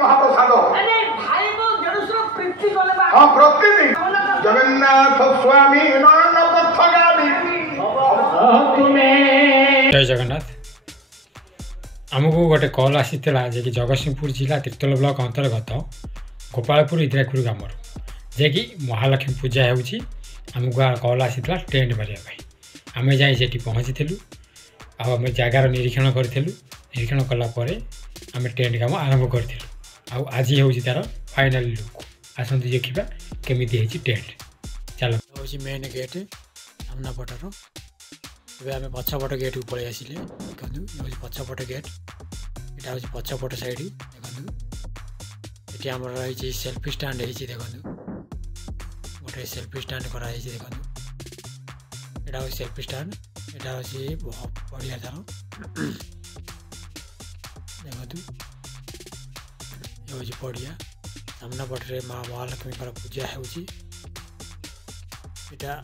महाप्रसाद अरे भाई वो जड़ुसरो प्रीति कोले बा हां प्रतिदिन जगन्नाथ स्वामी नयन पथगामी जय जगन्नाथ आमको गोटे कल आसीला जे कि जगतसिंहपुर जिला तीर्तोल ब्लॉक अंतर्गत गोपालपुर इदिरापुर ग्राम जे कि महालक्ष्मी पूजा होमको कल आसीला टेंट मारे आम जाए पहुँची आम जगार निरीक्षण करीक्षण कलापर आम टेंट काम आरंभ करूँ आज हूँ तार फाइनाल लुक आसतु देखा केमी टेंट चल हूँ मेन गेट सामना पटर आम पछपट गेट को पलि आसिले देखो ये पछपट गेट यहाँ हूँ पछपट साइड देखो ये आम रही सेल्फी स्टाण्ड देखो गोटे सेल्फी स्टाण्ड कराई देखो यहाँ हूँ सेल्फी स्टाण्ड यहाँ हूँ बढ़िया तार देखो ये हूँ बढ़िया सामना पटे माँ महालक्ष्मी पूजा हो देखो यहाँ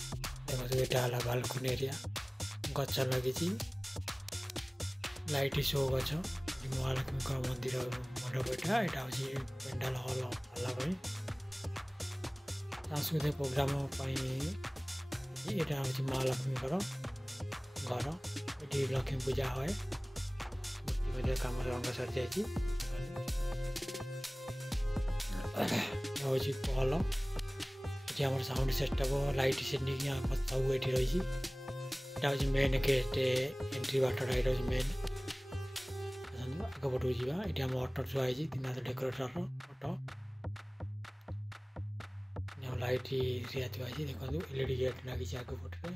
है बालकनी एरिया गच लगी लाइट शो गच महालक्ष्मी मंदिर मंडप यहाँ यहाँ हूँ पेंडाल हल आलापाई सांस्कृतिक प्रोग्राम यहाँ हूँ महालक्ष्मी घर ये लक्ष्मी पूजा है कम रंग सर जा हूँ हल ये आम साउंड सेटअप लाइट सेटिंग सब ये रही यहाँ हूँ मेन गेट एंट्री बाटटा ये मेन आग पटक जा ये आम अटो थुआई तीन हाथ डेकोरेटर अटो लाइट रिया थुआई देखो एलईडी गेट लगी आग पटे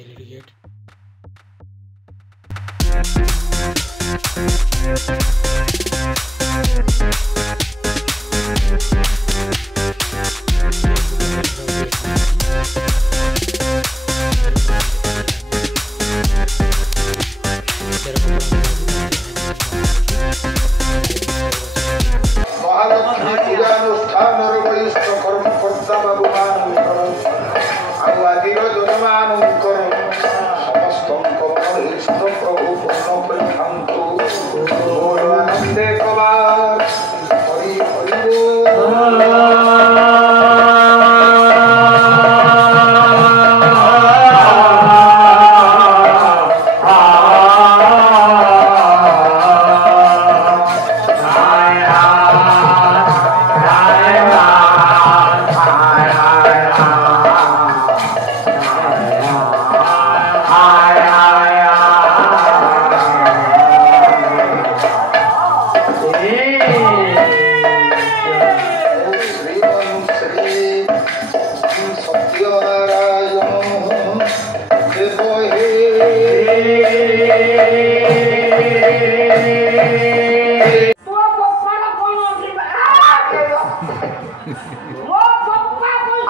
एलईडी गेट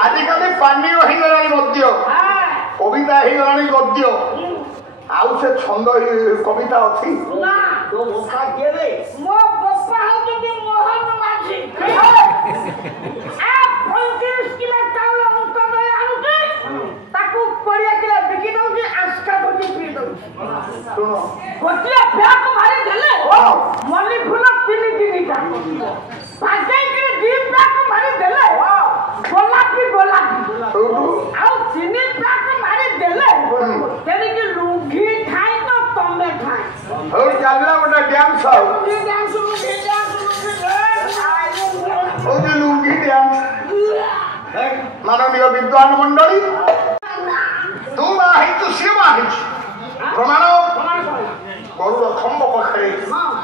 आजिकल पानी मध्य कविता गद्य आउ से छंद कविता अच्छी माननीय विद्वान मंडली तू प्रमाण गरुड़ खम्ब पाखे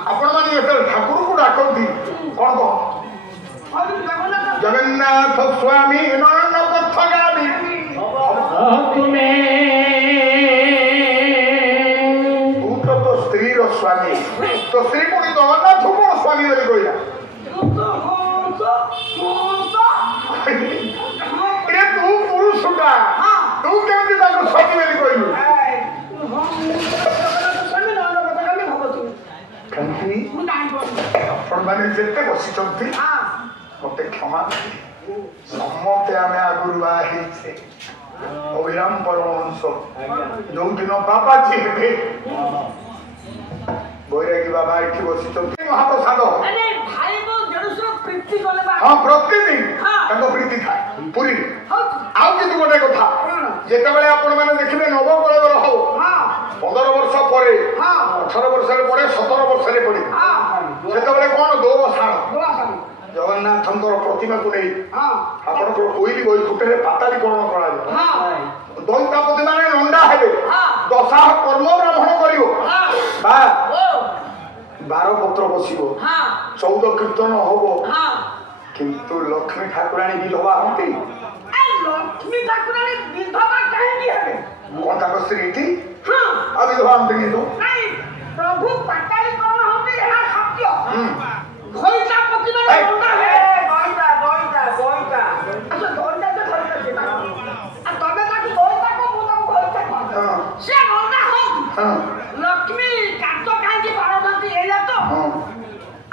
आपण मैंने ठाकुर को डाकती कौन कौन जगन्नाथ स्वामी नयन पथगामी तू तो स्त्री स्वामी तो स्त्री पुणी जगन्नाथ कौन स्वामी बोली कहला तू पुरुष तू केमती स्वामी बोली कहलु मैंने जिते बसी मत क्षमा समस्ते आम आगुरी बाहे अभिराम परमहंस जो दिन बाबा जी हे ବୈରାଗୀ ବାବା ଏଠି ବସିଛନ୍ତି ମହାପ୍ରସାଦ ମାନେ ଭାଇ ବୋଉ ଦେଢଶୁର ପ୍ରୀତି କଲେ ବା ହଁ ପ୍ରତିଦିନ ହଁ। ତାଙ୍କ ପ୍ରୀତି ଥାଏ ପୁରୀରେ ହଉ ଆଉ କିନ୍ତୁ ଗୋଟେ କଥା ଯେତେବେଳେ ଆପଣମାନେ ଦେଖିବେ ନବକଳେବର ହଉ ହଁ 15 ବର୍ଷ ପରେ ହଁ 18 ବର୍ଷରେ ପଡ଼େ 17 ବର୍ଷରେ ପଡ଼େ ହଁ ସେତେବେଳେ କଣ ଦୋବସାଣ ଗୋଳା ସାରି ଜଗନ୍ନାଥଙ୍କର ପ୍ରତିମାକୁ ନେଇ ହଁ ଆପଣଙ୍କର କୋଇଲି ବୈକୁଣ୍ଠରେ ପାତାଳୀକରଣ କରାଯିବ ହଁ ଦୈତାପତି ମାନେ ନଣ୍ଡା ହେବେ ହଁ ଦଶାହ କର୍ମ ବ୍ରାହ୍ମଣ କରିବ ହଁ ବା ଓ 12 ପତ୍ର ବସିବ ହଁ 14 କୀର୍ତ୍ତନ ହବ ହଁ କିନ୍ତୁ ଲକ୍ଷ୍ମୀ ଠାକୁରାଣୀ ବିଧବା ହନ୍ତି ଏ ଲକ୍ଷ୍ମୀ ଠାକୁରାଣୀ ବିଧବା କାହିଁକି ହେବେ କଣ ତାଙ୍କ ସ୍ତ୍ରୀ ଏଠି ହଁ ଆଉ ବିଧବା ହନ୍ତି କିନ୍ତୁ ନାଇଁ ପ୍ରଭୁ ପାତାଳି କଣ ହନ୍ତି ଏହା ସତ୍ୟ ଘଇତା ପତି ମାନେ ଏଇ। ନଣ୍ଡା ହେ ଗଇତା ଗଇତା ଗଇତା ଆଚ୍ଛା ଘଇତା ସେ ଘଇତା ସେ ଆଉ ତମେ ତାକୁ ଘଇତା କହ ମୁଁ ତାକୁ ଘଇତା କହ ହଁ ସେ ନଣ୍ଡା ହନ୍ତି ହଁ ଲକ୍ଷ୍ମୀ କାଠ କାହିଁକି ପାରନ୍ତି ଏଇଆ ତ ହଁ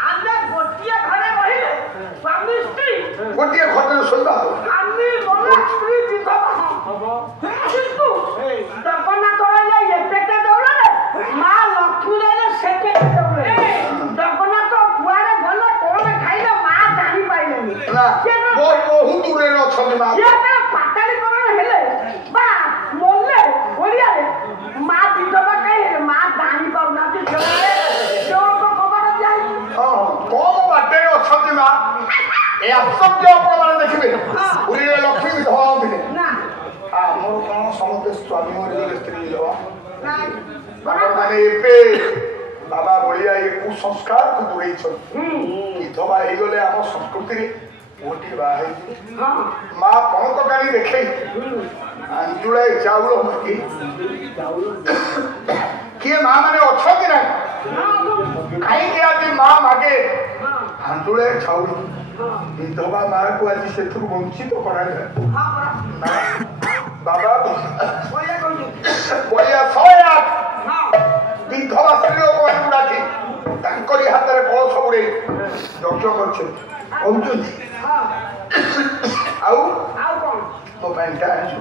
ଆମେ ଗୋଟିଏ ଘରେ ରହିଲେ ସ୍ୱାମୀ ସ୍ତ୍ରୀ ଗୋଟିଏ ଘଟଣା ଶୋଇବା ସ୍ୱାମୀ ମଲା ସ୍ତ୍ରୀ ବିଧବା ହବ କିନ୍ତୁ ଜଗନ୍ନାଥ ରହିଲେ ଏତେଟା ଦୌଡ଼ରେ ମା ଲକ୍ଷ୍ମୀ ରହିଲେ ସେତେଟା ଦୌଡ଼ରେ ଜଗନ୍ନାଥ କୁଆଡ଼େ ଗଲେ କଣ ଖାଇଲେ ମା ଜାଣିପାରିଲେନି ନା ବହୁତ ଦୂରରେ ଅଛନ୍ତି ମା ପାତାଳୀକରଣ ହେଲେ ବା ମଲେ ଓଡ଼ିଆରେ ମା ବିଧବା କାହିଁ ହେଲେ ମା ଜାଣିପାରୁନାହାନ୍ତି ଦେଉଳଙ୍କ ଖବର ଦିଆହେଇଛି ହଁ କମ ବାଟରେ ଅଛନ୍ତି ମା ଏ ଆଶ୍ଚର୍ଯ୍ୟ ଆପଣମାନେ ଦେଖିବେ ପୁରୀରେ ଲକ୍ଷ୍ମୀ ବିଧବା ହନ୍ତିନି ନା ଆମର କଣ ସମସ୍ତେ ସ୍ୱାମୀ ମରିଗଲେ ସ୍ତ୍ରୀ ବିଧବା ନାଇଁ ଆପଣମାନେ ଏବେ ବାବା ଭଳିଆ ଏ କୁସଂସ୍କାରକୁ ଦୂରେଇଛନ୍ତି ବିଧବା ହେଇଗଲେ ଆମ ସଂସ୍କୃତିରେ ଗୋଟିଏ ବାହା ହେଇଛି ହଁ ମା ପଣତ କାଣି ଦେଖେଇ ଆଞ୍ଜୁଳାଏ ଚାଉଳ ମାଗି କିଏ ମା ମାନେ ଅଛନ୍ତି ନା କାହିଁକି ଆଜି ମା ମାଗେ ଆଞ୍ଜୁଳାଏ ଚାଉଳ ବିଧବା ମାକୁ ଆଜି ସେଥିରୁ ବଞ୍ଚିତ କରାଯାଏ ନା ବାବା ବଳିଆ 108 ବିଧବା ସ୍ତ୍ରୀ ଲୋକମାନଙ୍କୁ ଡାକି ତାଙ୍କରି ହାତରେ କଳସ ବୁଡେଇ ଯଜ୍ଞ କରିଛନ୍ତି କହୁଛନ୍ତି ଆଉ ଆଉ କଣ ମୋ ପ୍ୟାଣ୍ଟଟା ଆଣିଛୁ